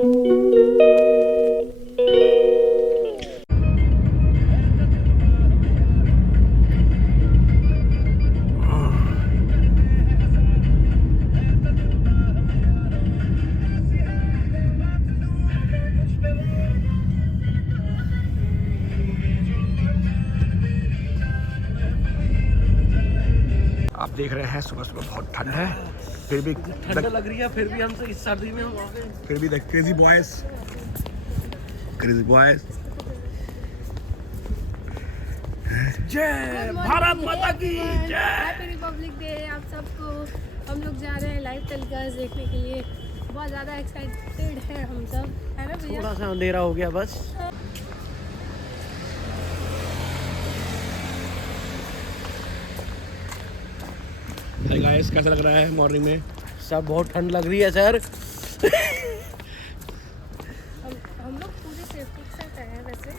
आप देख रहे हैं सुबह सुबह बहुत ठंड है, फिर भी ठंड लग रही है, फिर भी हमसे इस सर्दी में हम आ गए। फिर भी द क्रेजी बॉयज जय भारत माता की जय। हैप्पी रिपब्लिक डे आप सबको। हम लोग जा रहे हैं लाइव टेलीकास्ट देखने के लिए। बहुत ज़्यादा एक्साइटेड है हम सब, है ना भैया? थोड़ा सा अंधेरा हो गया बस। हाय गाइस, कैसा लग रहा है मॉर्निंग में? सब बहुत ठंड लग रही है सर। हम लोग पूरे सेफ्टी के साथ आए हैं वैसे।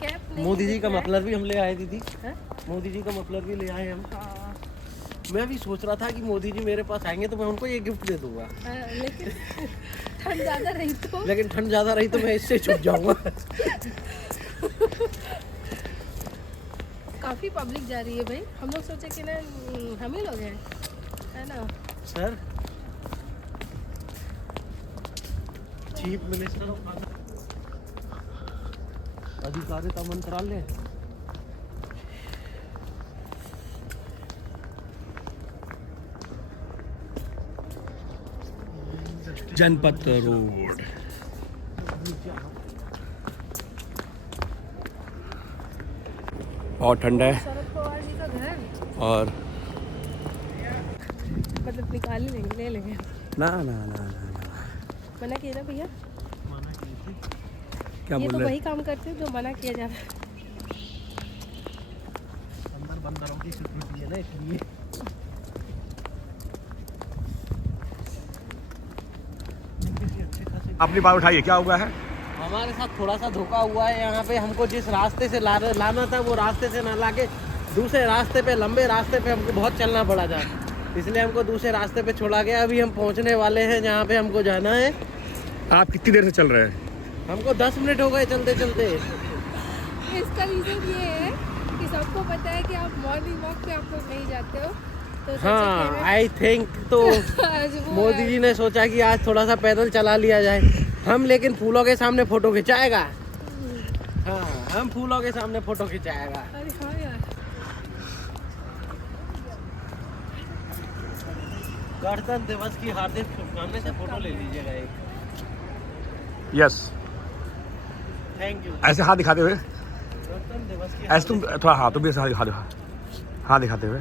कैप नहीं, मोदी जी का मफलर भी हम ले आए दीदी। हाँ? मोदी जी का मफलर भी ले आए हम। हाँ। मैं भी सोच रहा था कि मोदी जी मेरे पास आएंगे तो मैं उनको ये गिफ्ट दे दूंगा। लेकिन ठंड ज़्यादा रही तो। लेकिन ठंड ज़्यादा रही तो मैं इससे छुप जाऊंगा। काफ़ी पब्लिक जा रही है भाई। हम लोग सोचे कि ना हम ही लोग हैं, है ना सर? चीफ मिनिस्टर ऑफ अधिकारिता मंत्रालय। जनपथ रोड। बहुत ठंड है शरद पवार जी का घर। और मतलब निकाल ही लेंगे, ले लेंगे। ना ना ना ना मना किया ना भैया? क्या ये बोल तो रहे वही काम करते हैं जो मना किया जा रहा है। अंदर बंदरों की सिक्योरिटी है ना, इसलिए। अपनी बात उठाइए, क्या हुआ है? हमारे साथ थोड़ा सा धोखा हुआ है। यहाँ पे हमको जिस रास्ते से लाना था वो रास्ते से ना लाके दूसरे रास्ते पे, लंबे रास्ते पे हमको बहुत चलना पड़ा था, इसलिए हमको दूसरे रास्ते पे छोड़ा गया। अभी हम पहुँचने वाले हैं जहाँ पे हमको जाना है। आप कितनी देर से चल रहे हैं? हमको 10 मिनट हो गए चलते चलते। इसका रीज़न ये है कि सबको पता है कि आप मॉर्निंग वॉक पे आप लोग नहीं जाते हो, तो हाँ, आई थिंक तो मोदी जी ने सोचा कि आज थोड़ा सा पैदल चला लिया जाए। हम लेकिन फूलों के सामने फोटो खिंचाएगा। हाँ, हम फूलों के सामने फोटो खिंचाएगा। अरे हाँ यार, गणतंत्र दिवस की हार्दिक शुभकामनाएं से फोटो ले लीजिएगा एक। Yes, thank you. ऐसे हाथ दिखाते हुए, गणतंत्र दिवस की ऐसे तुम थोड़ा हाथ, तुम भी ऐसे हाथ दिखा, हाथ दिखाते हुए।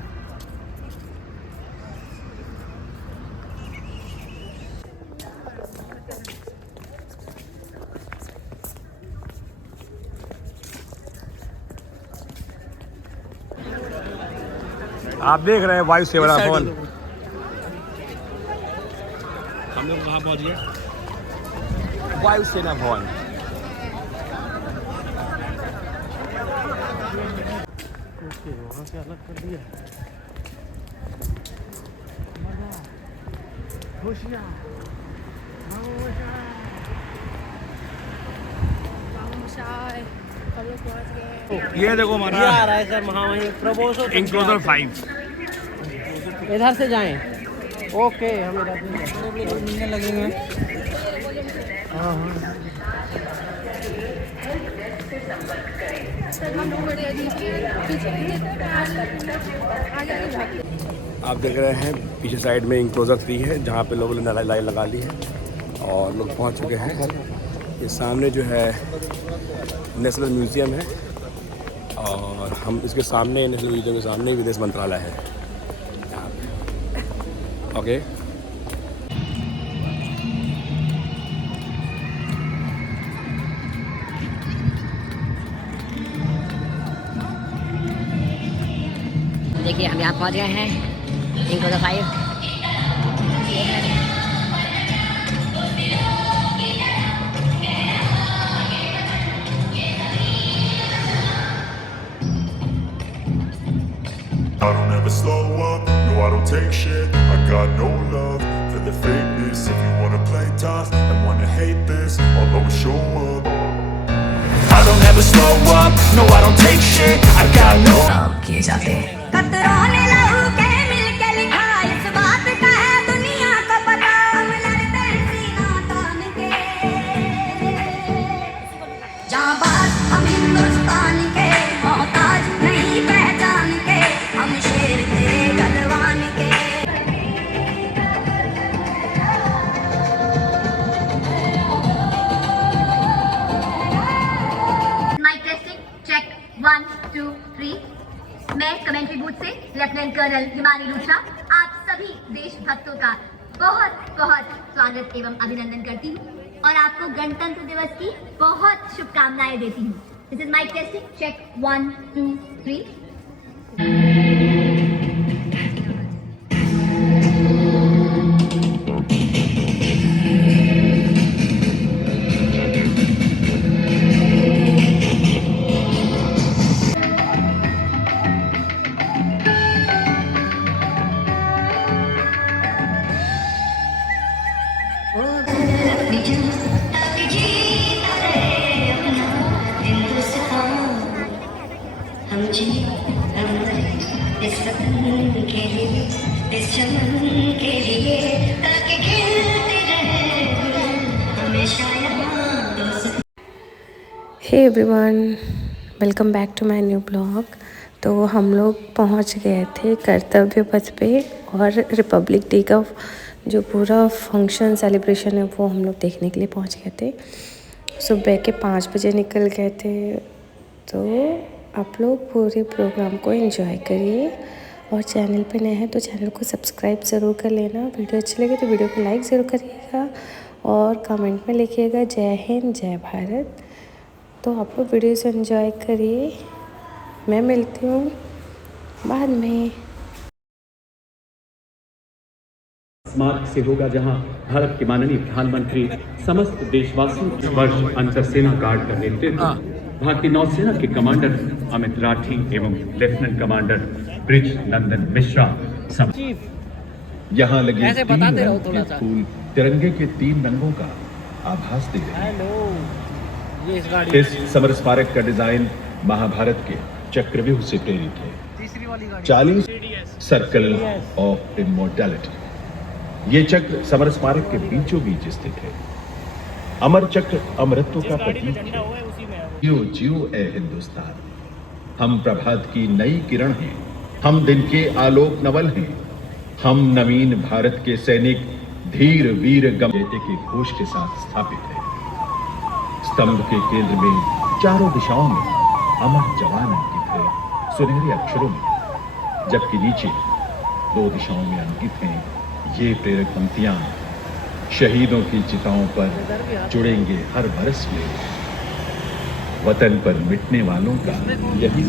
आप देख रहे हैं वायु सेना भवन। हम लोग कहाँ पहुँच गए? वायु सेना भवन। ओके, वहाँ से अलग कर दिया। खुशियाँ, खामोशाई, हम लोग पहुँच गए। ये देखो ये हमारा आ रहा है सर महामहिम प्रबोधो इंक्लोजर 5। इधर से जाएं। ओके, हम इधर से मिलने लगेंगे। हाँ हाँ। सर हम लोग बड़े अजीब पीछे नहीं थे, आगे आगे भागते। आप देख रहे हैं पीछे साइड में इंक्लोजर 3 है, जहाँ पे लोगों ने लाइन लगा ली है और लोग पहुँच चुके हैं। ये सामने जो है नेशनल म्यूज़ियम है और हम इसके सामने, नेशनल म्यूज़ियम के सामने विदेश मंत्रालय है यहाँ पे। ओके, देखिए हम यहाँ पहुँच गए हैं enclosure 5। I don't ever slow up, no I don't take shit. I got no love for the fakeness. If you wanna play tough and wanna hate this, I'll always show up. I don't ever slow up, no I don't take shit, I got no किए जाते हैं। कतरों ने लहू के मिलके लिखा इस बात का है दुनिया को पता, हम लड़ते हैं सीना तान के, जाबाज हम हिंदुस्तान के, मोहताज नहीं पहचान के, हम शेर थे गलवान के। Mic testing check 1 2 3। मैं कमेंट्री बूथ से लेफ्टिनेंट कर्नल हिमानी लूथरा आप सभी देशभक्तों का बहुत बहुत स्वागत एवं अभिनंदन करती हूँ और आपको गणतंत्र दिवस की बहुत शुभकामनाएं देती हूँ। This is mic testing check 1 2 3। Hey everyone, welcome back to my new blog. तो हम लोग पहुंच गए थे कर्तव्य पथ पे और रिपब्लिक डे का जो पूरा फंक्शन सेलिब्रेशन है वो हम लोग देखने के लिए पहुंच गए थे। सुबह के 5 बजे निकल गए थे। तो आप लोग पूरे प्रोग्राम को एंजॉय करिए और चैनल पे नए हैं तो चैनल को सब्सक्राइब ज़रूर कर लेना। वीडियो अच्छी लगे तो वीडियो को लाइक ज़रूर करिएगा और कमेंट में लिखिएगा जय हिंद जय भारत। तो आप लोग वीडियो से एंजॉय करिए, मैं मिलती हूँ बाद में। स्मारक से होगा जहां भारत के माननीय प्रधानमंत्री समस्त देशवासियों के वर्ष अंतर सेना गार्ड का नेतृत्व भारतीय नौसेना के कमांडर अमित राठी एवं लेफ्टिनेंट कमांडर ब्रिज नंदन मिश्रा यहाँ लगे ऐसे 3 बताते रहो रंग थोड़ा के सा। फूल तिरंगे के 3 रंगों का आभास दे रहे हैं। ये इस गाड़ी इस समर स्मारक का डिजाइन महाभारत के चक्रव्यूह से प्रेरित है। तीसरी वाली गाड़ी 40 सर्कल ऑफ इमोर्टैलिटी। ये चक्र समर स्मारक के बीचों बीच स्थित है। अमर चक्र अमरत्व का प्रतीक है। जियो जियो ए हिंदुस्तान। हम प्रभात की नई किरण हैं, हम दिन के आलोक नवल हैं, हम नवीन भारत के सैनिक धीर वीर गमजेते के घोष के साथ स्थापित है। स्तंभ के केंद्र में चारों दिशाओं में अमर जवान अंकित है सुनहरे अक्षरों में, जबकि नीचे 2 दिशाओं में अंकित हैं ये प्रेरक पंक्तियां। शहीदों की चिताओं पर जुड़ेंगे हर बरस में, वतन पर मिटने वालों का यही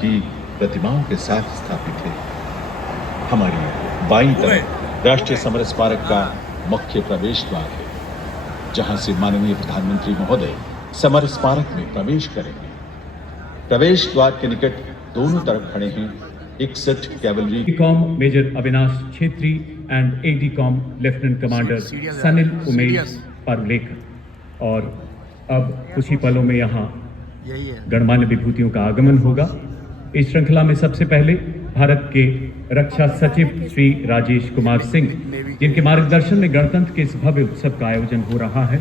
की प्रतिमाओं के साथ स्थापित है। हमारी बाईं तरफ राष्ट्रीय समर स्मारक का मुख्य प्रवेश द्वार है, जहां से माननीय प्रधानमंत्री महोदय समर स्मारक में प्रवेश करेंगे। प्रवेश द्वार के निकट दोनों तरफ खड़े हैं 61 cavalry ADCOM major Avinash Chhetri and ADCOM lieutenant commander Sanil Umesh Parulekar. और अब कुछ ही पलों में यहाँ गणमान्य विभूतियों का आगमन होगा। इस श्रृंखला में सबसे पहले भारत के रक्षा सचिव श्री राजेश कुमार सिंह, जिनके मार्गदर्शन में गणतंत्र के इस भव्य उत्सव का आयोजन हो रहा है।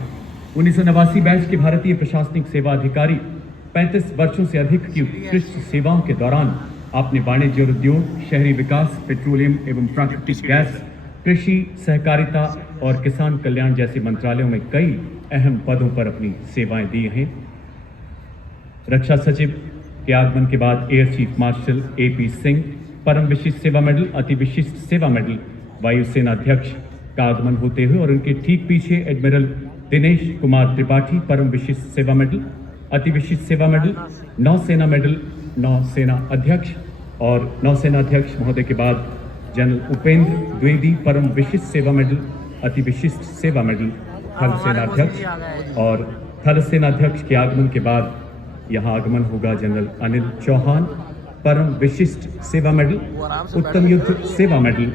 1989 बैच के भारतीय प्रशासनिक सेवा अधिकारी 35 वर्षों से अधिक की उत्कृष्ट सेवाओं के दौरान आपने वाणिज्य और उद्योग, शहरी विकास, पेट्रोलियम एवं प्राकृतिक गैस, कृषि, सहकारिता और किसान कल्याण जैसे मंत्रालयों में कई अहम पदों पर अपनी सेवाएं दी हैं। रक्षा सचिव के आगमन के बाद air chief marshal AP Singh परम विशिष्ट सेवा मेडल, अति विशिष्ट सेवा मेडल, वायुसेना अध्यक्ष का आगमन होते हुए और उनके ठीक पीछे एडमिरल दिनेश कुमार त्रिपाठी परम विशिष्ट सेवा मेडल, अति विशिष्ट सेवा मेडल, नौसेना मेडल, नौसेना अध्यक्ष और नौसेना अध्यक्ष महोदय के बाद जनरल उपेंद्र द्विवेदी परम विशिष्ट सेवा मेडल, अति विशिष्ट सेवा मेडल, थल सेना अध्यक्ष और थल सेना अध्यक्ष के आगमन के बाद यहाँ आगमन होगा जनरल अनिल चौहान परम विशिष्ट सेवा मेडल, उत्तम युद्ध सेवा मेडल,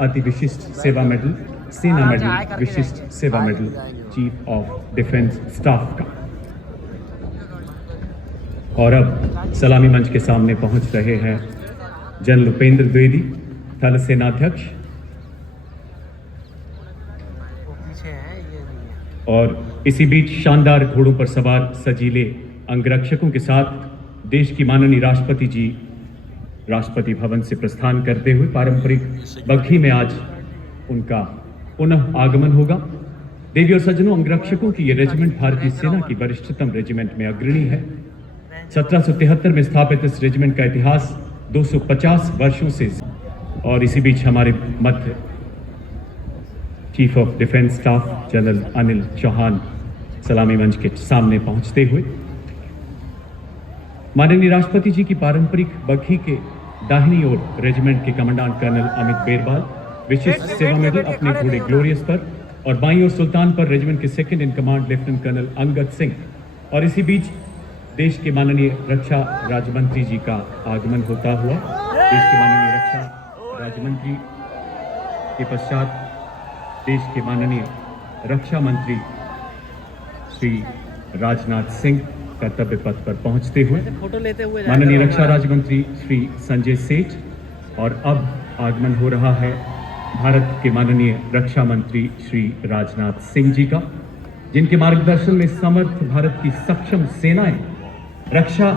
अति विशिष्ट सेवा मेडल, सेना मेडल विशिष्ट सेवा medal chief of defence staff का। और अब सलामी मंच के सामने पहुंच रहे हैं जनरल उपेंद्र द्विवेदी, थल सेनाध्यक्ष, और इसी बीच शानदार घोड़ों पर सवार सजीले अंगरक्षकों के साथ देश की माननीय राष्ट्रपति जी राष्ट्रपति भवन से प्रस्थान करते हुए पारंपरिक बग्घी में आज उनका पुनः आगमन होगा। देवी और सज्जनों, अंगरक्षकों की ये रेजिमेंट भारतीय सेना की वरिष्ठतम रेजिमेंट में अग्रणी है। 1773 में स्थापित इस रेजिमेंट का इतिहास 250 वर्षों से, और इसी बीच हमारे मध्य chief of defence staff general Anil Chauhan सलामी मंच के सामने पहुंचते हुए माननीय राष्ट्रपति जी की पारंपरिक बग्घी के दाहिनी ओर रेजिमेंट के कमांडेंट कर्नल अमित बेरवाल विशिष्ट सेवा मेडल अपने घोड़े ग्लोरियस पर, और बाईं ओर सुल्तान पर रेजिमेंट के second in command lieutenant colonel Angad Singh. और इसी बीच देश के माननीय रक्षा राज्य मंत्री जी का आगमन होता हुआ, देश के माननीय रक्षा राज्य मंत्री के पश्चात देश के माननीय रक्षा मंत्री श्री राजनाथ सिंह कर्तव्य पथ पर पहुंचते हुए, फोटो लेते हुए माननीय रक्षा राज्य मंत्री श्री संजय सेठ, और अब आगमन हो रहा है भारत के माननीय रक्षा मंत्री श्री राजनाथ सिंह जी का, जिनके मार्गदर्शन में समर्थ भारत की सक्षम सेनाएं रक्षा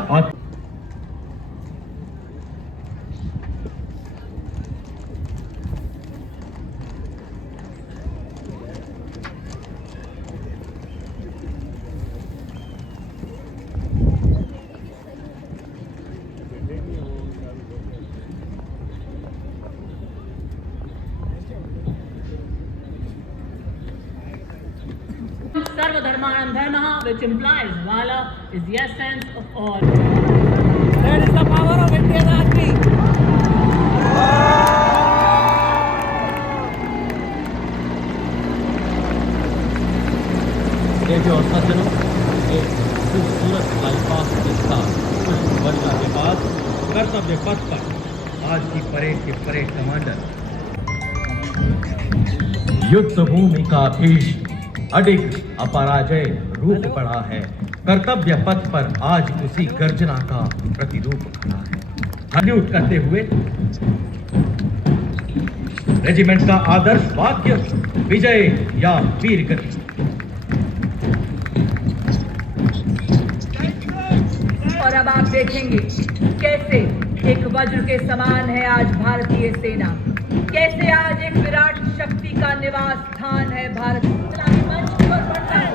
Sarvadharmanam Dharmaha, which implies Valor is the essence of all. That is the power of Indian Army. देवी और सज्जनों, एक खूबसूरत बाईपास के साथ कुछ वर्षा के बाद कर्तव्य पथ पर आज की परेड के परेड कमांडर युद्ध भूमि का भीष अडिग अपराजय रूप पड़ा है। कर्तव्य पथ पर आज उसी गर्जना का प्रतिरूप खड़ा है। सल्यूट करते हुए रेजिमेंट का आदर्श वाक्य विजय या वीर गति। और अब आप देखेंगे कैसे एक वज्र के समान है आज भारतीय सेना, कैसे आज एक विराट शक्ति का निवास स्थान है भारत। मंच पर बढ़ता है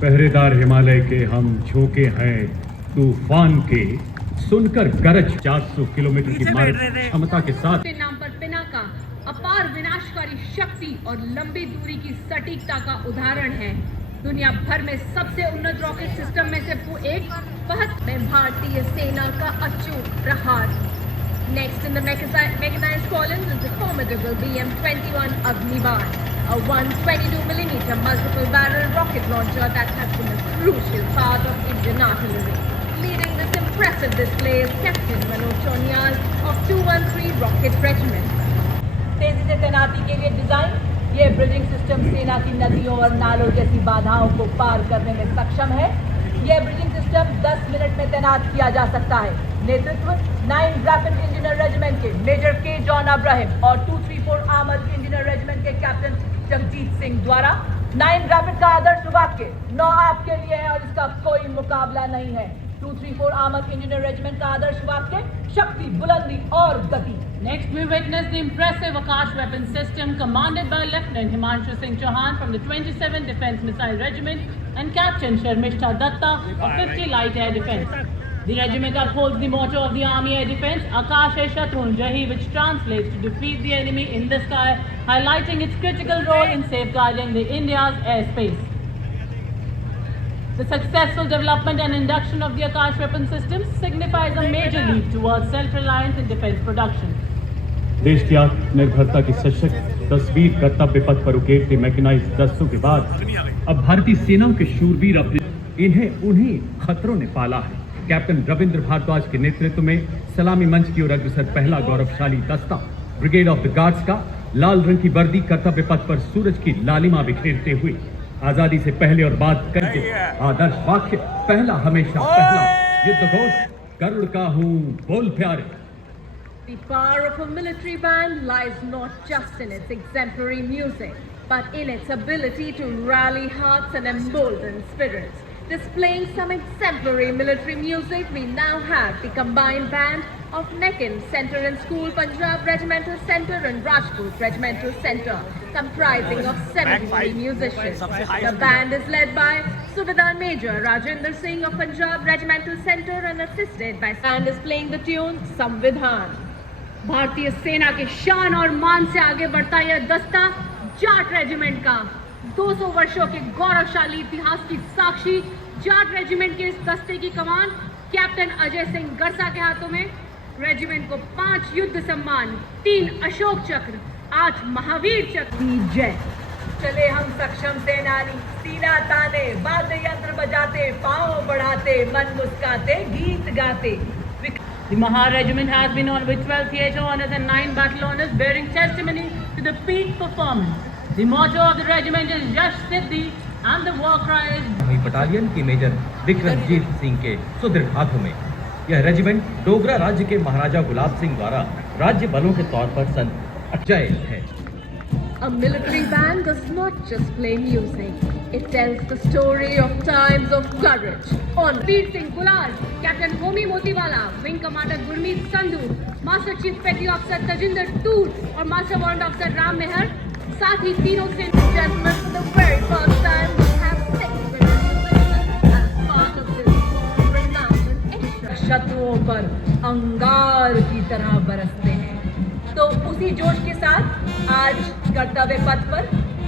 पहरेदार हिमालय के हम झोंके हैं तूफान के, सुनकर गरज 400 किलोमीटर की मारक क्षमता के साथ। नाम पर पिनाका अपार विनाशकारी शक्ति और लंबी दूरी की सटीकता का उदाहरण है। दुनिया भर में सबसे उन्नत रॉकेट सिस्टम में से एक में भारतीय सेना का अचूक प्रहार। Next in the mechanized columns is the formidable BM-21 Agnibaar. a 122mm multiple barrel rocket launcher that has been a crucial part of Indian artillery. Leading this impressive display is Captain Manoj Chonial of 213 Rocket Regiment. तेजी से तैनाती के लिए design ये bridging system सेना की नदियों और नालों जैसी बाधाओं को पार करने में सक्षम है। यह ब्रिजिंग सिस्टम 10 मिनट में तैनात किया जा सकता है। नेतृत्व 9 रैपिड इंजीनियर रेजिमेंट के मेजर के जॉन अब्राहिम और 234 आर्मर्ड इंजीनियर रेजिमेंट के कैप्टन जगजीत सिंह द्वारा। 9 रैपिड का आदर्श वाक्य 9 आपके लिए है और इसका कोई मुकाबला नहीं है। 234 आर्मर्ड इंजीनियर रेजिमेंट का आदर्श वाक्य शक्ति, बुलंदी और गति। Next, we witnessed the impressive Akash weapon system commanded by Lieutenant Himanshu Singh Chauhan from the 27th Defence Missile Regiment and Captain Sharmishta Datta of 50 Light Air Defence. The regiment upholds the motto of the Army Air Defence, Akash hai Shatrun Jahi, which translates to defeat the enemy in the sky, highlighting its critical role in safeguarding the India's airspace. The successful development and induction of the Akash weapon system signifies a major leap towards self-reliance in defence production. देश की आत्मनिर्भरता की सशक्त तस्वीर कर्तव्य पथ पर उकेरते mechanised दस्तों के बाद अब भारतीय सेनाओं के शूरवीर अपने उन्हीं खतरों ने पाला है। कैप्टन रविंद्र भारद्वाज के नेतृत्व में सलामी मंच की ओर अग्रसर पहला गौरवशाली दस्ता ब्रिगेड ऑफ द गार्ड्स का लाल रंग की वर्दी कर्तव्य पथ पर सूरज की लालिमा बिखेरते हुए आजादी से पहले और बाद करके आदर्श वाक्य पहला हमेशा पहला, युद्ध घोष गरुड़ का हूँ बोल प्यारे। The power of a military band lies not just in its exemplary music, but in its ability to rally hearts and embolden spirits. Displaying some exemplary military music, we now have the combined band of Neckin Centre and School Punjab Regimental Centre and Rajput Regimental Centre, comprising of 73 musicians. The band is led by Subedar Major Rajinder Singh of Punjab Regimental Centre and assisted by band is playing the tune Samvidhan. भारतीय सेना के शान और मान से आगे बढ़ता यह दस्ता जाट रेजिमेंट का 200 वर्षों के गौरवशाली इतिहास की साक्षी जाट रेजिमेंट के इस दस्ते की कमान कैप्टन अजय सिंह गरसा के हाथों में। रेजिमेंट को 5 युद्ध सम्मान, 3 अशोक चक्र, 8 महावीर चक्र की जय। चले हम सक्षम सेनानी, सीना ताने, वाद्य यंत्र बजाते, पांव बढ़ाते, मन मुस्काते, गीत गाते। The Mahar Regiment has been honored with 12 theatre honours and 9 battle honours, bearing testimony to the peak performance. The motto of the regiment is Yash Siddhi and the war cry is battalion के major Vikramjit Singh के सुदृढ़ हाथों में यह regiment Dogra राज्य के महाराजा गुलाब सिंह द्वारा राज्य बलों के तौर पर सन अजय है। A military band does not just play music. It tells the story of times of courage. On Veer Singh Gulal, Captain Homi Motiwala, Wing Commander Gurmeet Sandhu, Master Chief Petty Officer Tajinder Toor और Master Warrant Officer Ram Mehar, साथ ही तीनों से gentlemen, for the very first time we have 6 women as part of this world-renowned and extra. शत्रुओं पर अंगार की तरह बरसते हैं। तो उसी जोश के साथ आज कर्तव्य पथ पर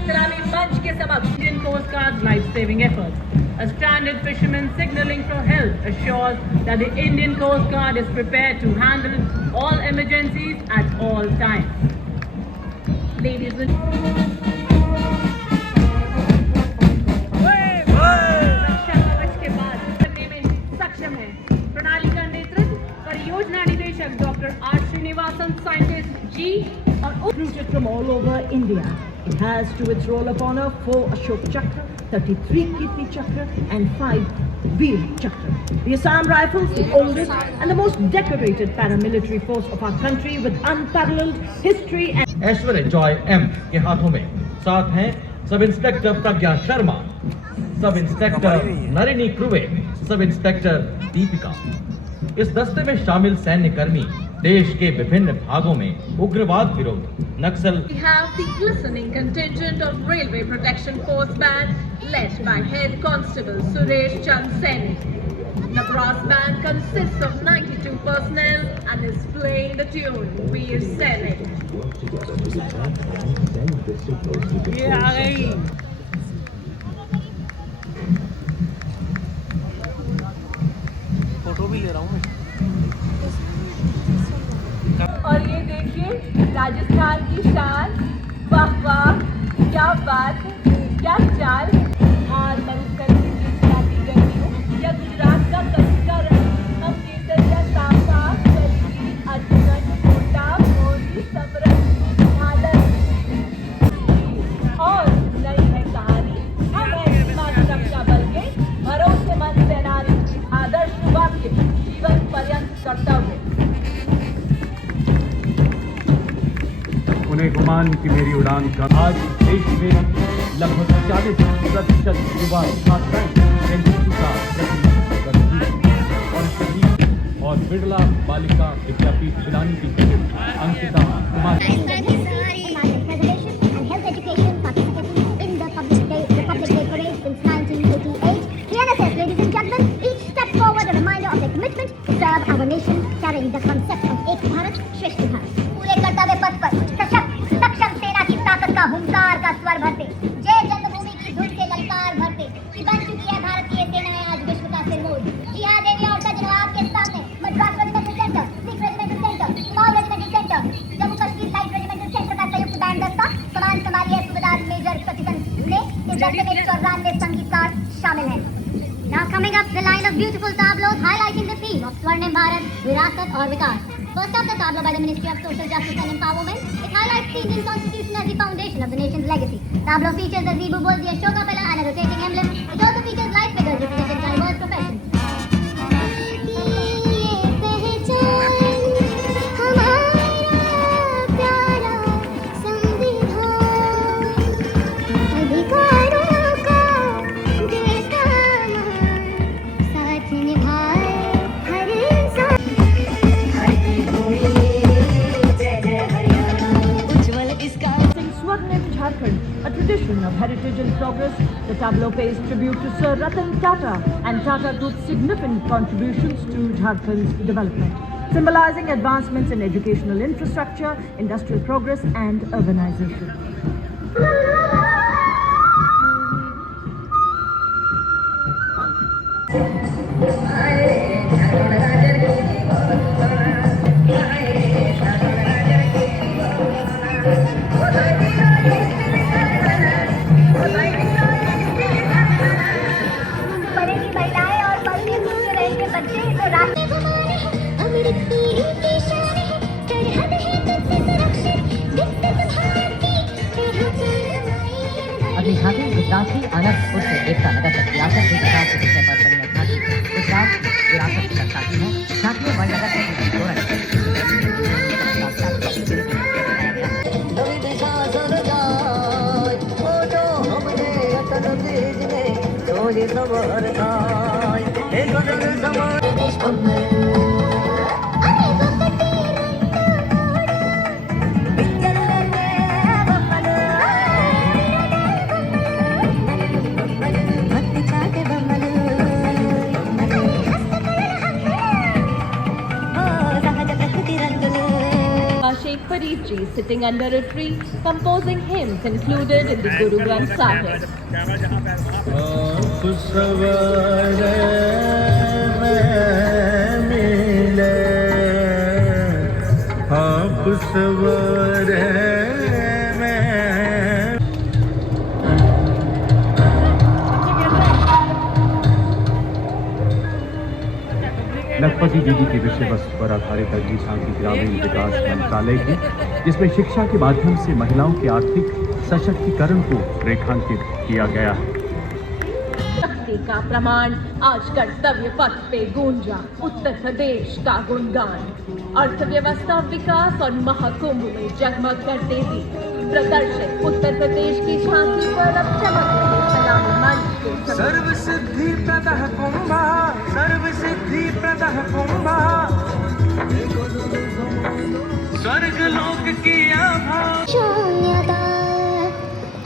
सलामी मंच के समक्ष Indian Coast Guard's life-saving efforts. A stranded fisherman signaling for help assures that the Indian Coast Guard is prepared to handle all emergencies at all times. Ladies and रक्षा कवच के बाद करने में सक्षम है। प्रणाली का नेतृत्व परियोजना निदेशक डॉक्टर आर श्रीनिवासन, साइंटिस्ट जी और recruited from all over India. It has to its roll of honor 4 Ashok Chakra, 33 Kirti Chakra and 5 Veer Chakra. The Assam Rifles, the oldest and the most decorated paramilitary force of our country with unparalleled history and Aishwarya Joy M के हाथों में साथ हैं sub inspector प्रज्ञा Sharma, sub inspector नरिनी क्रुवे, sub inspector Deepika. इस दस्ते में शामिल सैन्य कर्मी देश के विभिन्न भागों में उग्रवाद विरोध, नक्सल। We have the glistening contingent of Railway Protection Force band led by Head Constable Suresh Chand Saini. The brass band consists of 92 personnel and is playing the tune Veer Sainik. ये आ गई। फोटो भी ले रहा हूँ मैं। और ये देखिए राजस्थान की शान, वाह वाह क्या विमान की मेरी उड़ान का आज देश में लगभग 40% युवा छात्राएं एनसीसी का प्रतिनिधित्व कर रही हैं और शहीद और बिरला बालिका विद्यापीठ पिलानी की Ankita Kumar our nation carrying the concept of एक भारत श्रेष्ठ भारत पूरे कर्तव्य पथ पर सशक्त सक्षम सेना की ताकत का हुंकार का स्वर भरते जय जन्मभूमि की धुन से ललकार भरते कि बन चुकी है भारतीय सेनाएं आज विश्व का सिरमौर। जी हाँ देवी और सज्जनों, आपके सामने Madras regimental centre, Sikh regimental centre, Kumaon regimental centre, Jammu Kashmir light regimental centre का संयुक्त बैंड दस्ता कमान संभाली है सूबेदार मेजर प्रतिगन ने, इस दस्ते में 94 संगीतकार शामिल हैं। Now coming up, the line of beautiful tableaux highlighting the theme of Swarnim Bharat, Virasat और विकास. First up, the tableau by the Ministry of Social Justice and Empowerment. It highlights the Indian Constitution as the foundation of the nation's legacy. Tableau features the Zebu Bull, the Ashoka Pillar and a rotating emblem. It also features life figures representing diverse professions. A tradition of heritage and progress, the tableau pays tribute to Sir Ratan Tata and Tata Group's significant contributions to Jharkhand's development, symbolizing advancements in educational infrastructure, industrial progress and urbanization. अगली झांकी गुजरात की अनंत उर्फ एकता नगर तक रियासत के विकास के विषय पर बनी झांकी गुजरात विरासत की दर्शाती है। झांकी में वननगर से Sheikh Farid Ji sitting under a tree, composing hymns included in the Guru Granth Sahib. लखपति दीदी के विषय वस्तु पर आधारित अगली झांकी ग्रामीण विकास मंत्रालय की, जिसमें शिक्षा के माध्यम से महिलाओं के आर्थिक सशक्तिकरण को रेखांकित किया गया है। शक्ति का प्रमाण आज कर्तव्य पथ पे गूंजा उत्तर प्रदेश का गुणगान। अर्थव्यवस्था विकास और महाकुंभ में जगमग करते हुए प्रदर्शित उत्तर प्रदेश की झांकी पर अब चमक रहे सलामी मंच के सर्व सिद्धि प्रदः कुंभा, सर्व सिद्धि प्रदः कुंभा, स्वर्ग लोक की आभा। शून्यता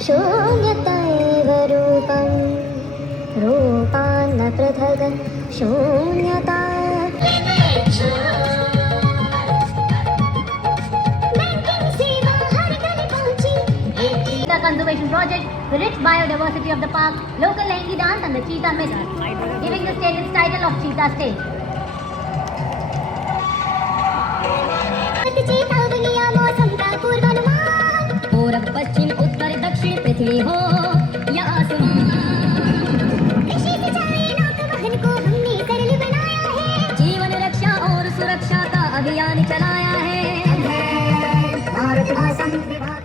शून्यता एव रूपं, रूपान्न पृथग् शून्यता। The conservation project, the rich biodiversity of the park, local Lehengi dance and the cheetah myth, giving the state its title of Cheetah State. पूरब पश्चिम उत्तर दक्षिण पृथ्वी हो या आसमान, जीवन रक्षा और सुरक्षा का अभियान चलाया है भारत मौसम विभाग।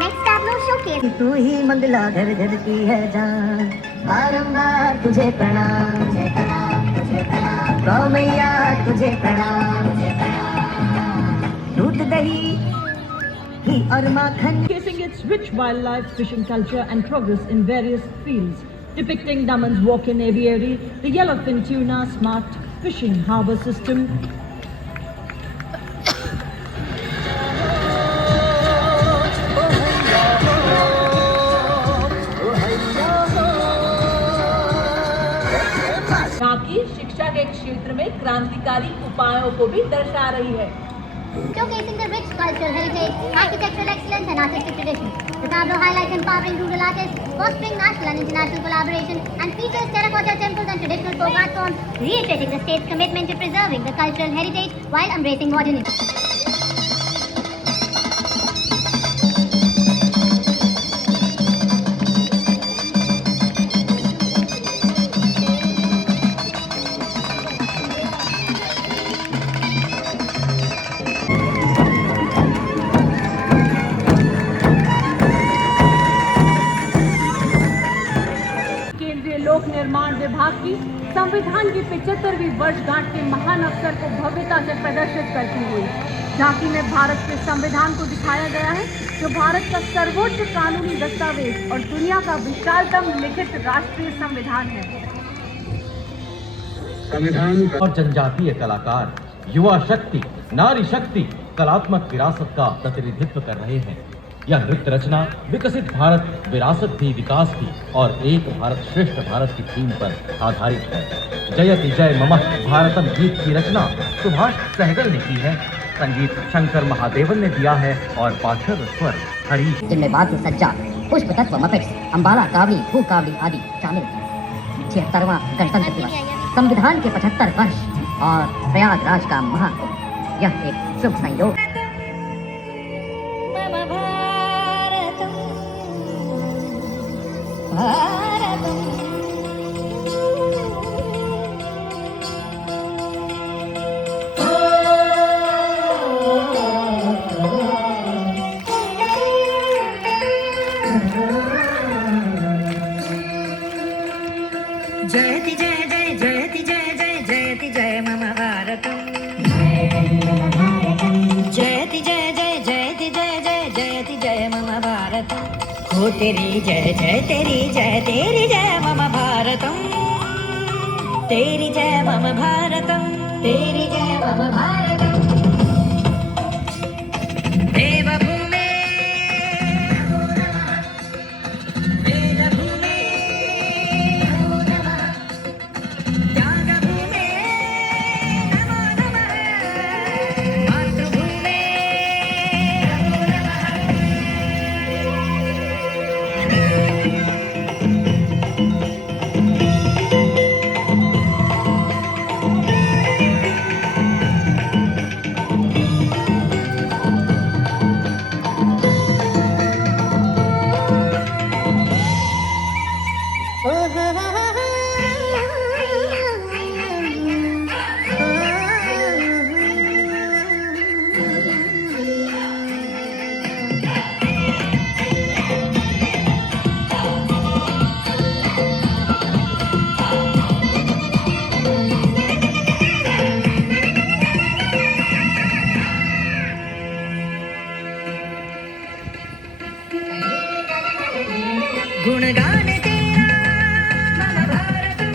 Next tableau showcase। तू ही मंगला घर घर की है जान, बारंबार तुझे प्रणाम, तुझे प्रणाम, तुझे प्रणाम, गौ मैया तुझे प्रणाम, तुझे प्रणाम। दूध दही घी और माखन, showcasing its rich wildlife, fishing culture and progress in various fields, depicting Daman's walk-in aviary, the yellowfin tuna, smart fishing harbour system. की शिक्षा के क्षेत्र में क्रांतिकारी उपायों को भी दर्शा रही है। Showcasing the rich cultural heritage, architectural excellence and artistic tradition. The tableau highlights empowering rural artists, fostering national and international collaboration, and features terracotta temples and traditional folk art forms, reiterating the state's commitment to preserving the cultural heritage while embracing modernity. लोक निर्माण विभाग की संविधान की 75वीं वर्षगांठ के महान अवसर को भव्यता से प्रदर्शित करती हुई झांकी में भारत के संविधान को दिखाया गया है, जो भारत का सर्वोच्च कानूनी दस्तावेज और दुनिया का विशालतम लिखित राष्ट्रीय संविधान है। संविधान और जनजातीय कलाकार, युवा शक्ति, नारी शक्ति, कलात्मक विरासत का प्रतिनिधित्व कर रहे हैं। यह नृत्य रचना विकसित भारत विरासत थी, विकास थी और एक भारत श्रेष्ठ भारत की थीम पर आधारित है। जयति जय मम भारतम गीत की रचना सुभाष सहगल ने की है, संगीत शंकर महादेवन ने दिया है और पार्श्व स्वर हरी। जिनमें वाद्य सज्जा, पुष्प तत्व, मपेट्स, अंबाला, कावड़ी, भू कावड़ी आदि शामिल हैं। 76वां गणतंत्र दिवस, संविधान के 75 वर्ष और प्रयागराज का महाकुंभ, यह एक शुभ संयोग। जयति जय जय जयति जय जय जयति जय मम भारतम, जयति जय जय जयति जय जय जयति जय मम भारतम, हो तेरी जय जय तेरी जय मम भारतम, तेरी जय मम भारतम, तेरी जय मम भारतम। देवभूमे गुणगान तेरा मम भारतम,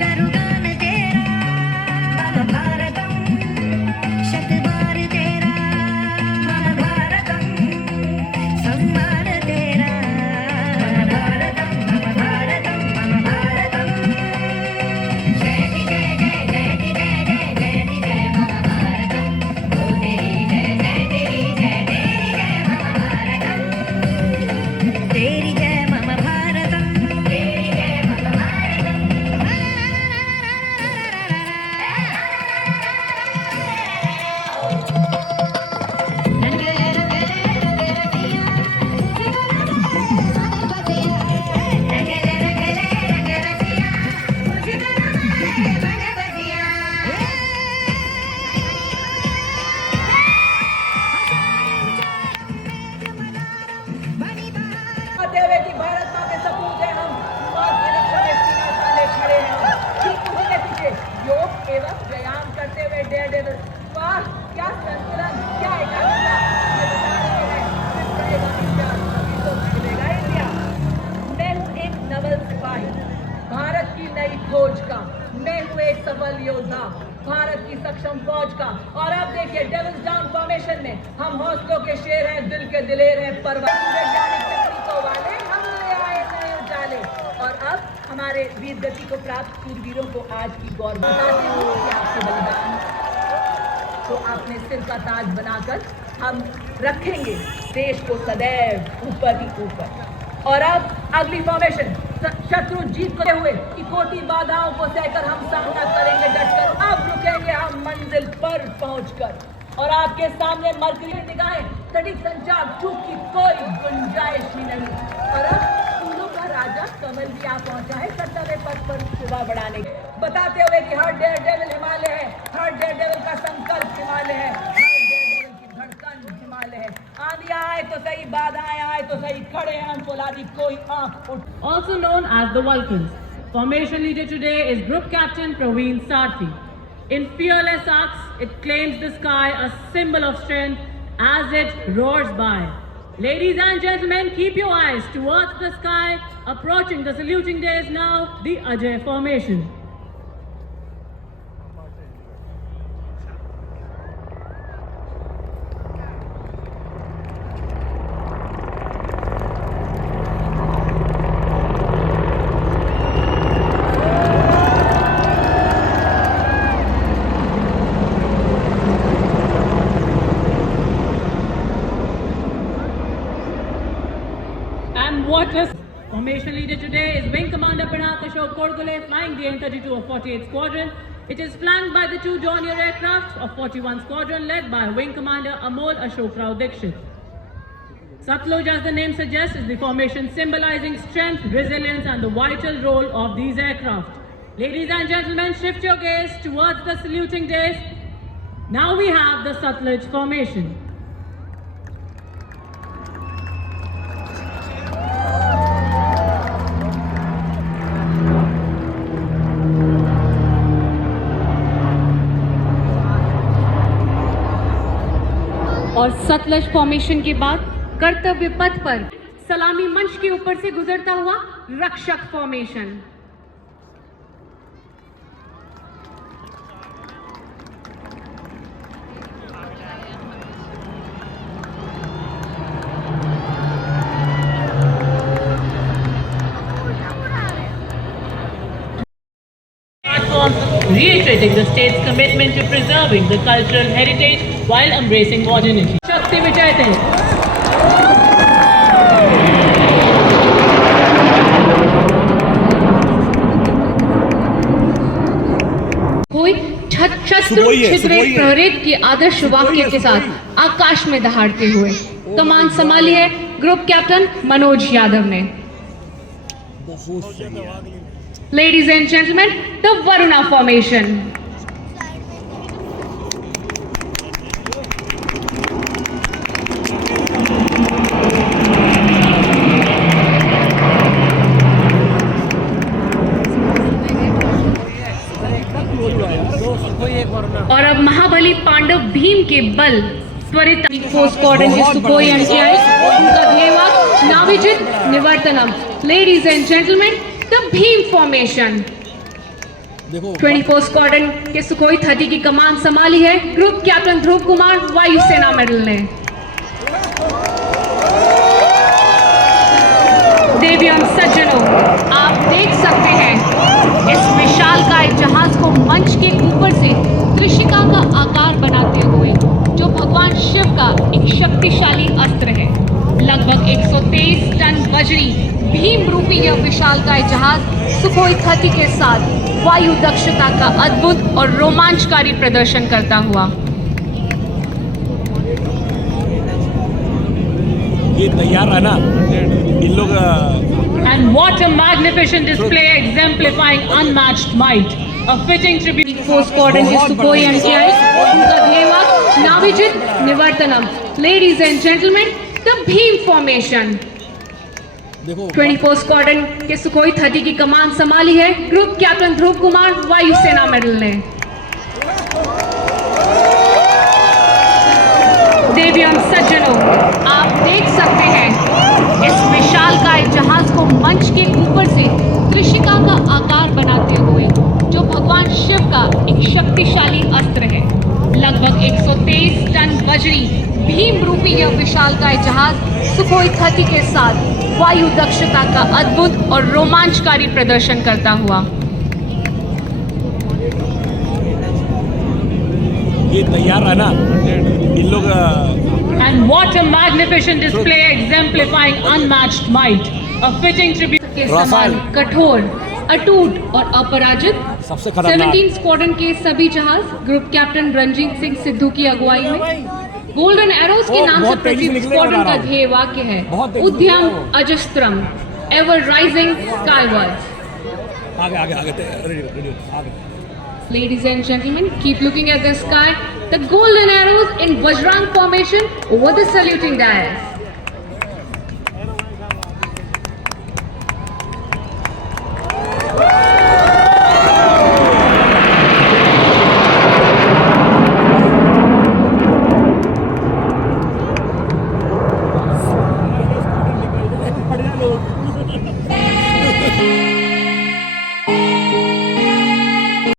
करुगान तेरा मम भारतम, शतबार तेरा मम भारतम, सम्मान तेरा मम भारतम, मम भारतम, मम भारतम। जयति जय जय जयति जय जय जयति जय मम भारतम, हो तेरी जय जय तेरी जय मम भारतम, तेरी जय मम भारतम, तेरी जय मम भारतम। कि भारत माँ के सपूत हैं हम, स्वास्थ्य निरीक्षण में सीने ताने खड़े हैं हम, ठीक उसी के पीछे योग एवं व्यायाम करते हुए डेढ़ वाह क्या संतुलन, क्या एकाग्रता, ये बता रहे सक्षम फौज का। और अब देखिए डेविल्स डाउन फॉर्मेशन में हम हौसलों के शेर हैं, दिल के दिलेर हैं, परवाह वैज्ञानिक तकनीकों वाले हम ले आए नए उजाले। और अब हमारे वीर गति को प्राप्त शूरवीरों को आज की गौर बताते हुए कि आपके बलिदान तो आपने सिर का ताज बनाकर हम रखेंगे देश को सदैव ऊपर ही ऊपर। और अब अगली फॉर्मेशन शत्रु जीत को हुए कि कोटि बाधाओं को सहकर हम सामना करेंगे डटकर। अब रुकेंगे हम मंजिल पर पहुंचकर। और आपके सामने मरकरी निगाहें, सटीक संचार, चूक की कोई गुंजाइश ही नहीं। और अब फूलों का राजा कमल भी आ पहुंचा है कर्तव्य पथ पर शोभा बढ़ाने, बताते हुए कि हर डेयर डेविल हिमालय है, हर डेयर डेविल का संकल्प हिमालय है, हर डेयर डेविल की धड़कन हिमालय है। आंधी आए तो सही, बाधाएं आए तो सही, खड़े हैं हम फौलादी, कोई आंख उठ। Also known as the Vulcans, formation leader today is Group Captain Praveen Sarthi. In fearless arcs, it claims the sky, a symbol of strength as it roars by. Ladies and gentlemen, keep your eyes towards the sky. Approaching the saluting day is now the Ajay formation. What is formation leader today is Wing Commander Pinak Ashok Korgule, flying the N-32 of 48th Squadron. It is flanked by the 2 Dornier aircraft of 41 Squadron led by Wing Commander Amol Ashok Rao Dixit. Satluj, as the name suggests, is the formation symbolizing strength, resilience and the vital role of these aircraft. Ladies and gentlemen, shift your gaze towards the saluting days. Now we have the Satluj formation. और Sutlej formation के बाद कर्तव्य पथ पर सलामी मंच के ऊपर से गुजरता हुआ रक्षक formation. Reiterating the state's commitment to preserving the cultural heritage while embracing modernity. Shakti Vijayate. कोई शत्रु छिद्रे प्रहरित की आदर्श वाक्य के साथ आकाश में दहाड़ते हुए कमान संभाली है ग्रुप कैप्टन मनोज यादव ने। Ladies and gentlemen, the Varuna formation. और अब महाबली पांडव भीम के बल त्वरित फोर्स स्क्वाड्रन के सुखोई एनटीआई उनका ध्येयवाक्य नाविजित निवर्तनम। Ladies and gentlemen, the Bhim formation. 24 squadron के सुखोई 30 की कमान संभाली है ग्रुप कैप्टन ध्रुव कुमार वायुसेना मेडल ने। देवियम सज्जनों, आप देख सकते हैं इस विशालकाय जहाज को मंच के ऊपर से त्रिशिका का आकार बनाते हुए, जो भगवान शिव का एक शक्तिशाली अस्त्र है। लगभग 123 टन वजनी भीम रूपी यह विशालकाय जहाज सुखोई 30 के साथ वायु दक्षता का अद्भुत और रोमांचकारी प्रदर्शन करता हुआ ये तैयार है ना इन लोग। And what a magnificent display exemplifying unmatched might. A fitting tribute. Force squadron के सुखोई एनटीआई उनका ध्येयवाक्य नाविजित निवर्तनम। Ladies and gentlemen, the Bhim formation. 24 squadron के सुखोई 30 की कमान संभाली है ग्रुप कैप्टन ध्रुव कुमार वायुसेना मेडल ने। देवियम सज्जनों, आप देख सकते हैं इस विशालकाय जहाज को मंच के ऊपर से त्रिशिका का आकार बनाते हुए, जो भगवान शिव का एक शक्तिशाली अस्त्र है। विशालकाय जहाज सुखोई 30 के साथ वायु दक्षता का अद्भुत और रोमांचकारी प्रदर्शन करता हुआ। ये तैयार है ना इन लोग। And what a magnificent display exemplifying unmatched might, a fitting tribute के समान कठोर, अटूट और अपराजित सबसे खतरनाक 17 स्क्वाड्रन के सभी जहाज ग्रुप कैप्टन रणजीत सिंह सिद्धू की अगुवाई में गोल्डन एरोज के नाम से प्रसिद्ध स्क्वाड्रन का ध्येय वाक्य है उद्यम अजस्त्रम, एवर राइजिंग स्काईवर्ड्स। आगे आगे आगे आगे। Ladies and gentlemen, keep looking at the sky. The golden arrows in Vajrang formation over the saluting dais.